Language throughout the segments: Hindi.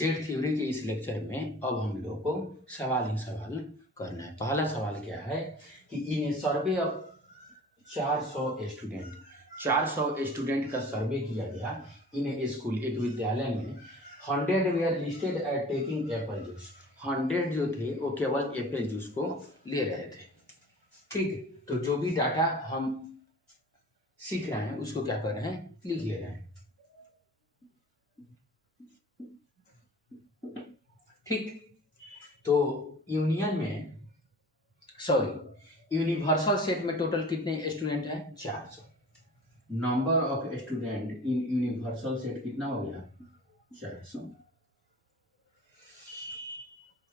सेट थ्योरी के इस लेक्चर में अब हम लोग को सवाल ही सवाल करना है। पहला सवाल क्या है कि इन सर्वे ऑफ 400 स्टूडेंट का सर्वे किया गया इन ए स्कूल, एक विद्यालय में 100 were listed at taking apple juice. 100 जो थे वो केवल एप्पल जूस को ले रहे थे। ठीक, तो जो भी डाटा हम सीख रहे हैं उसको क्या कर रहे हैं, लिख ले रहे हैं। ठीक, तो यूनिवर्सल सेट में टोटल कितने स्टूडेंट हैं? 400। Number of student in universal set कितना हो गया? 400।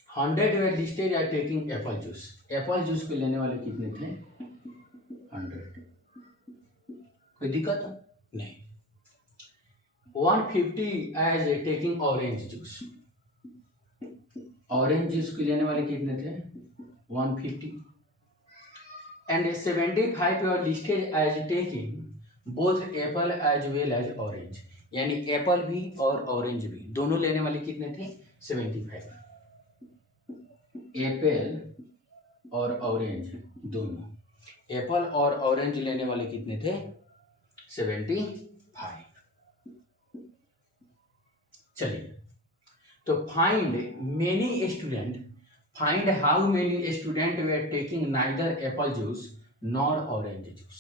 100 वे listed are taking apple juice. Apple juice को लेने वाले कितने थे? 100। कोई दिक्कत नहीं। 150 as a taking orange juice. Orange juice को लेने वाले कितने थे? 150। And 75 were listed as taking both apple as well as orange. यानी एप्पल भी और ऑरेंज भी दोनों लेने वाले कितने थे? 75। एप्पल और ऑरेंज दोनों, एप्पल और ऑरेंज लेने वाले कितने थे? 75। चलिए, तो find many student, find how many student were taking neither apple juice nor orange juice.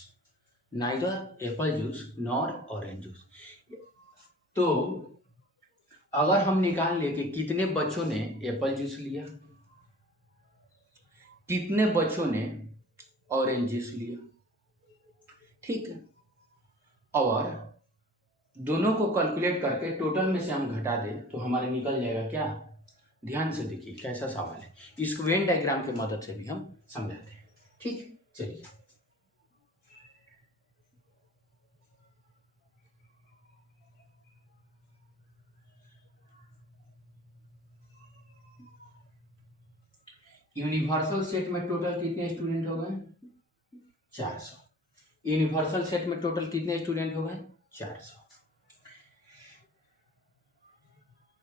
Neither apple juice nor orange juice. तो अगर हम निकाल ले कि कितने बच्चों ने एप्पल जूस लिया, कितने बच्चों ने ऑरेंज जूस लिया, ठीक है, और दोनों को कैलकुलेट करके टोटल में से हम घटा दें तो हमारे निकल जाएगा क्या? ध्यान से देखिए कैसा सवाल है, इसको वेन डायग्राम की मदद से भी हम समझाते हैं। ठीक, चलिए। यूनिवर्सल सेट में टोटल कितने स्टूडेंट हो गए? 400। यूनिवर्सल सेट में टोटल कितने स्टूडेंट हो गए? 400।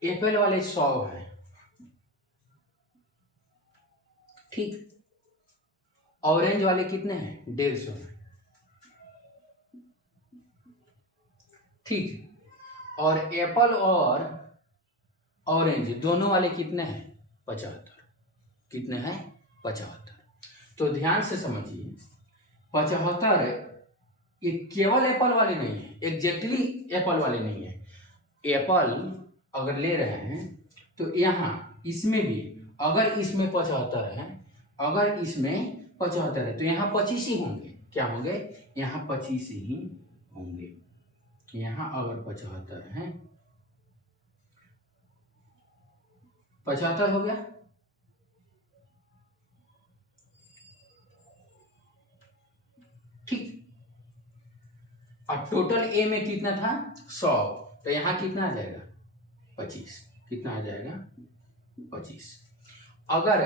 एप्पल वाले 100 है, ठीक। ऑरेंज वाले कितने हैं? 150 है, ठीक। और एप्पल और ऑरेंज दोनों वाले कितने हैं? 75। कितने हैं? 75। तो ध्यान से समझिए, 75 ये केवल एप्पल वाले नहीं है, एग्जैक्टली एप्पल वाले नहीं है। एप्पल अगर ले रहे हैं तो यहाँ इसमें भी अगर इसमें 75 है, अगर इसमें 75 है तो यहाँ 25 ही होंगे। क्या होंगे? यहाँ 25 ही होंगे। यहाँ अगर 75 है, 75 हो गया, ठीक। अब टोटल ए में कितना था? 100, तो यहाँ कितना आ जाएगा? 25। कितना आ जाएगा? 25। अगर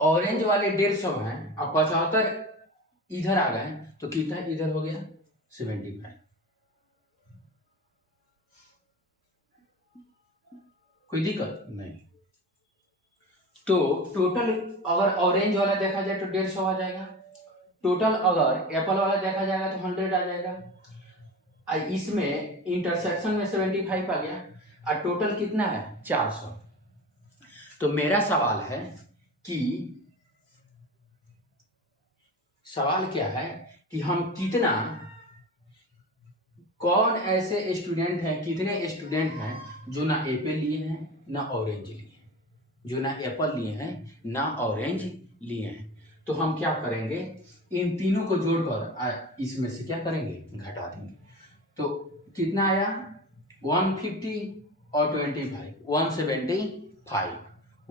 ऑरेंज वाले 150 हैं और 75 इधर आ गए तो कितना इधर हो गया? 75। कोई दिक्कत नहीं। तो टोटल अगर ऑरेंज वाला देखा जाए तो 150 आ जाएगा, टोटल अगर एप्पल वाला देखा जाएगा तो 100 आ जाएगा। इसमें इंटरसेक्शन में 75 आ गया और टोटल कितना है? 400। तो मेरा सवाल है कि सवाल क्या है कि हम कितना, कौन ऐसे स्टूडेंट हैं, कितने स्टूडेंट हैं जो ना एप्पल लिए हैं ना ऑरेंज लिए हैं, जो ना एप्पल लिए हैं ना ऑरेंज लिए हैं। तो हम क्या करेंगे, इन तीनों को जोड़कर इसमें से क्या करेंगे? घटा देंगे। तो कितना आया? 150 और 25,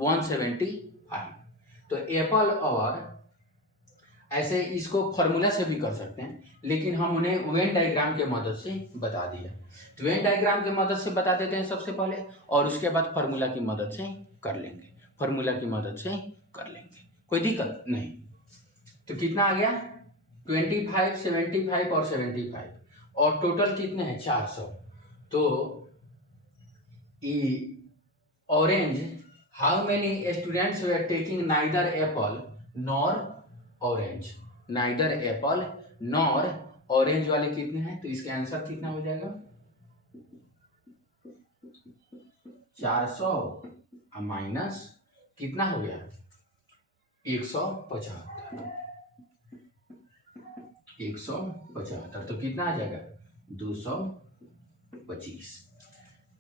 175। तो एप्पल और ऐसे इसको फॉर्मूला से भी कर सकते हैं, लेकिन हम उन्हें वेन डायग्राम के मदद से बता दिया। तो वेन डायग्राम की मदद से बता देते हैं सबसे पहले, और उसके बाद फार्मूला की मदद से कर लेंगे। फार्मूला की मदद से कर लेंगे, कोई दिक्कत नहीं। तो कितना आ गया? 25, 75 और 75, और टोटल कितने हैं? 400। तो orange, how many students were taking neither apple nor orange? neither apple nor orange वाले कितने हैं? तो इसका आंसर कितना हो जाएगा? 400 माइनस कितना हो गया? 175। 175 तो कितना आ जाएगा? 225।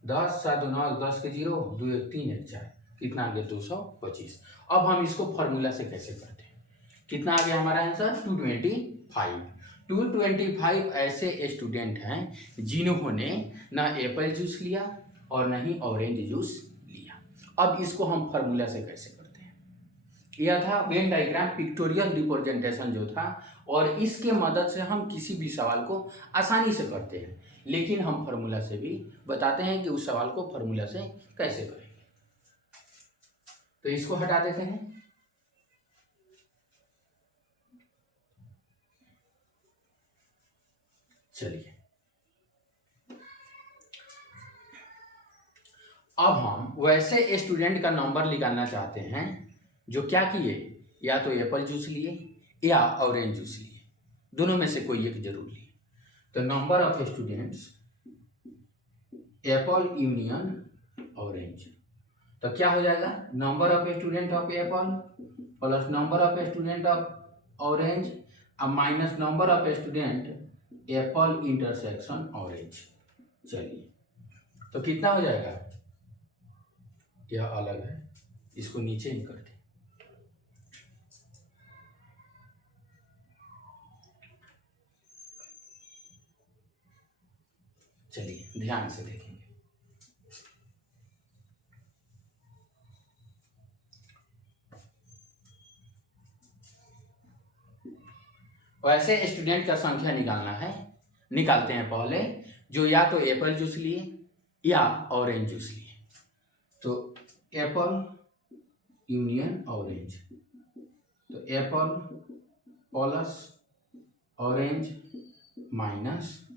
10 7 2 9 10 के 0 2 1 3 1 4 कितना आ गया? 225। अब हम इसको फॉर्मूला से कैसे करते हैं? कितना आ गया हमारा आंसर? 225। 225 ऐसे स्टूडेंट हैं जिन्होंने ना एप्पल जूस लिया और ना ही ऑरेंज जूस लिया। अब इसको हम फॉर्मूला से कैसे करते हैं? यह था वेन डायग्राम पिक्टोरियल रिप्रेजेंटेशन जो था, और इसके मदद से हम किसी भी सवाल को आसानी से करते हैं, लेकिन हम फॉर्मूला से भी बताते हैं कि उस सवाल को फॉर्मूला से कैसे करेंगे। तो इसको हटा देते हैं। चलिए अब हम वैसे स्टूडेंट का नंबर निकालना चाहते हैं जो क्या किए, या तो एप्पल जूस लिए या ऑरेंज जूस लिए, दोनों में से कोई एक जरूर लिए। तो number of students apple union orange, तो क्या हो जाएगा? Number of student of apple plus number of student of orange अब minus number of student apple intersection orange. चलिए तो कितना हो जाएगा? यह अलग है, इसको नीचे ही करते। चलिए ध्यान से देखेंगे। वैसे स्टूडेंट का संख्या निकालना है, निकालते हैं पहले जो या तो एप्पल जूस लिए या ऑरेंज जूस लिए। तो एप्पल यूनियन ऑरेंज, तो Apple plus orange minus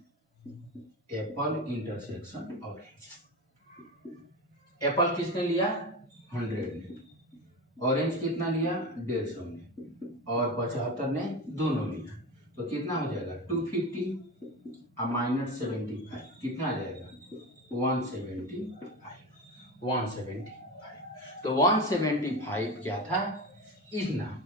Apple intersection orange. Apple किसने लिया? 100 ने, ऑरेंज कितना लिया? 150 ने, और 75 ने दोनों लिया। तो कितना हो जाएगा? 250 माइनस 75 कितना आ जाएगा? 175। तो 175 क्या था? इतना।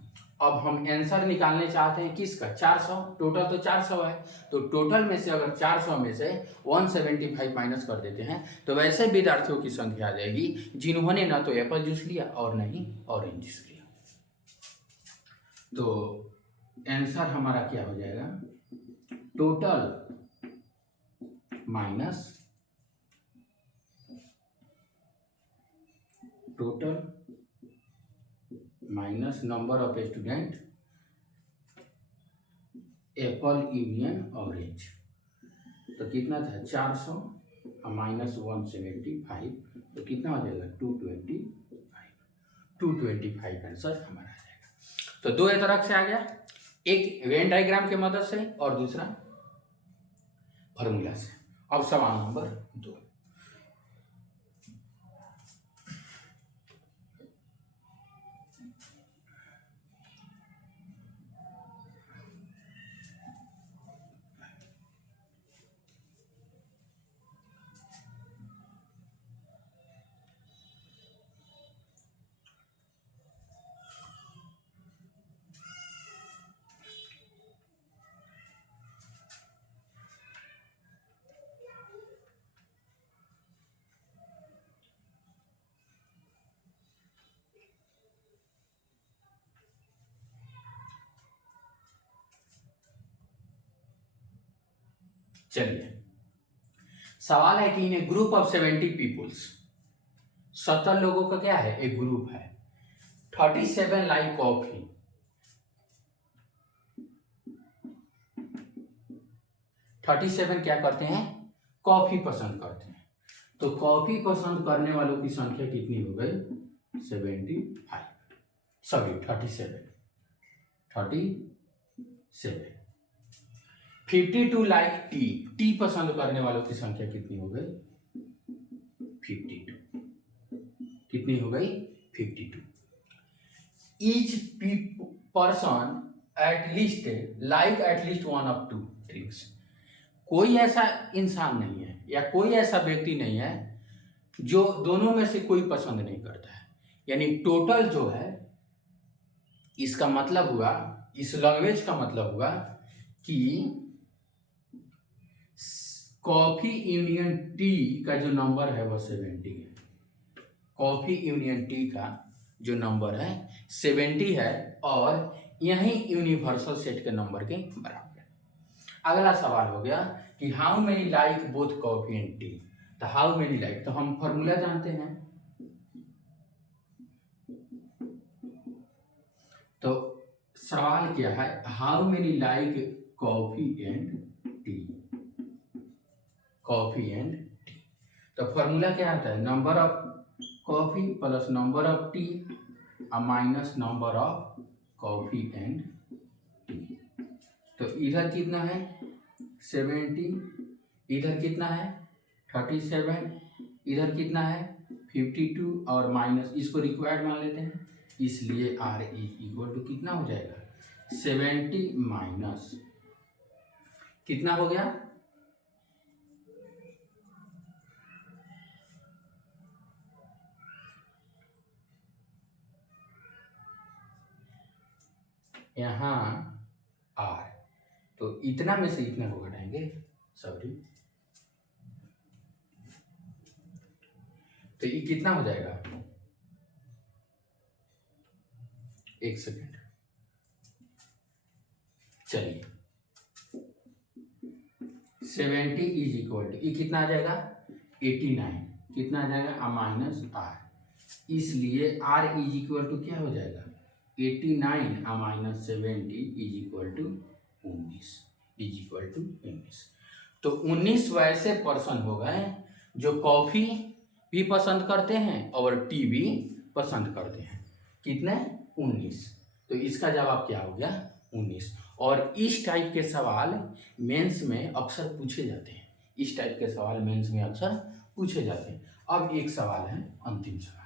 अब हम आंसर निकालने चाहते हैं किसका? 400। टोटल तो 400 है, तो टोटल में से अगर 400 में से 175 माइनस कर देते हैं तो वैसे विद्यार्थियों की संख्या आ जाएगी जिन्होंने ना तो एप्पल जूस लिया और ना ही ऑरेंज जूस लिया। तो आंसर हमारा क्या हो जाएगा? Total minus number of student Apple union orange. तो कितना था? 400 माइनस 175, तो कितना हो जाएगा? 225 आंसर हमारा आ जाएगा। तो दो तरह से आ गया, एक वेन डायग्राम के मदद से और दूसरा फॉर्मूला से। अब सवाल नंबर 2। चलिए सवाल है कि इन ए ग्रुप ऑफ 70 पीपुल्स, 70 लोगों का क्या है? एक ग्रुप है। 37 लाइक कॉफी, 37 क्या करते हैं? कॉफी पसंद करते हैं। तो कॉफी पसंद करने वालों की संख्या कितनी हो गई? 75। सॉरी 37। 52 लाइक टी, टी पसंद करने वालों की संख्या कितनी हो गई? 52। कितनी हो गई 52। Each person at least one of two drinks. कोई ऐसा इंसान नहीं है या कोई ऐसा व्यक्ति नहीं है जो दोनों में से कोई पसंद नहीं करता है। यानी टोटल जो है, इसका मतलब हुआ, इस लैंग्वेज का मतलब हुआ कि कॉफी यूनियन टी का जो नंबर है वो 70 है। कॉफी यूनियन टी का जो नंबर है 70 है और यही यूनिवर्सल सेट के नंबर के बराबर है। अगला सवाल हो गया कि how many like both coffee and T. तो हाउ मेनी लाइक, तो हम फॉर्मूला जानते हैं। तो सवाल क्या है, how many like coffee and T, coffee and T. तो फॉर्मूला क्या आता है, number of coffee plus number of T minus number of coffee and T. तो इधर कितना है 70, इधर कितना है 37, इधर कितना है 52 और माइनस, इसको रिक्वायर्ड मान लेते हैं, इसलिए R इज इक्वल टू कितना हो जाएगा 70 माइनस कितना हो गया, यहाँ R, तो इतना में से इतना को घटाएंगे, सॉरी, तो ये कितना हो जाएगा, एक सेकेंड, चलिए 70 इज इक्वल टू, ये कितना आ जाएगा 89, कितना आ जाएगा माइनस R, इसलिए R इज इक्वल टू क्या हो जाएगा 89 minus 70 is equal to 19, is equal to 19। तो 19 वैसे पर्सन हो गए जो कॉफी भी पसंद करते हैं और टी भी पसंद करते हैं। कितने 19, तो इसका जवाब क्या हो गया 19। और इस टाइप के सवाल मेंस में अक्सर पूछे जाते हैं, इस टाइप के सवाल मेंस में अक्सर पूछे जाते हैं। अब एक सवाल है, अंतिम सवाल,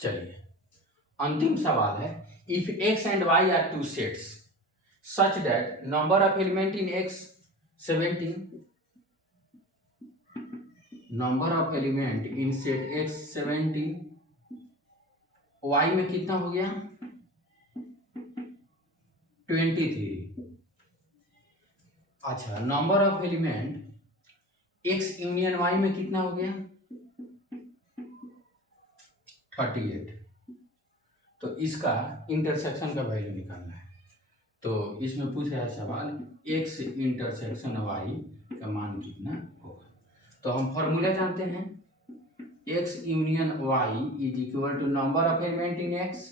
चलिए अंतिम सवाल है, if x and y are two sets such that number of element in x 17, number of element in set x 17, y में कितना हो गया 23। अच्छा, number of element x union y में कितना हो गया 38। तो इसका इंटरसेक्शन का वैल्यू निकालना है। तो इसमें पूछ रहा है सवाल x इंटरसेक्शन y का मान कितना होगा। तो हम फॉर्मूला जानते हैं, x union y is equal to number of element in x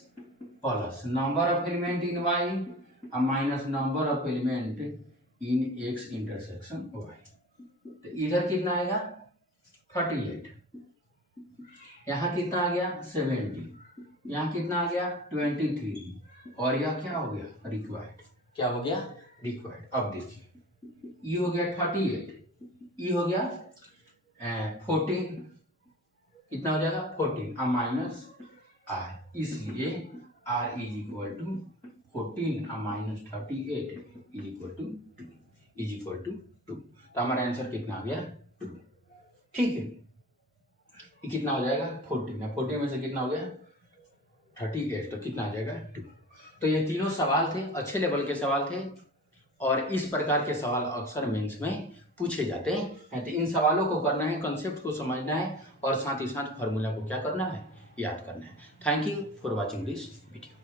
plus number of element in y minus number of element in x intersection y। तो इधर कितना आएगा 38, यहाँ कितना आ गया 70, यहाँ कितना आ गया 23 और यह क्या हो गया रिक्वायर्ड, क्या हो गया रिक्वायर्ड। अब देखिए ये हो गया 38, ये हो गया 14, कितना हो जाएगा 14 माइनस r, इसलिए r is equal to 14 minus 38 is equal to 2, is equal to 2। तो हमारा आंसर कितना आ गया 2। ठीक है, ये कितना हो जाएगा 14, 14 में से कितना हो गया 38, तो कितना आ जाएगा 2। तो ये तीनों सवाल थे, अच्छे लेवल के सवाल थे और इस प्रकार के सवाल अक्सर मेंस में पूछे जाते हैं। तो इन सवालों को करना है, कंसेप्ट को समझना है और साथ ही साथ फार्मूला को क्या करना है याद करना है। Thank you for watching this video.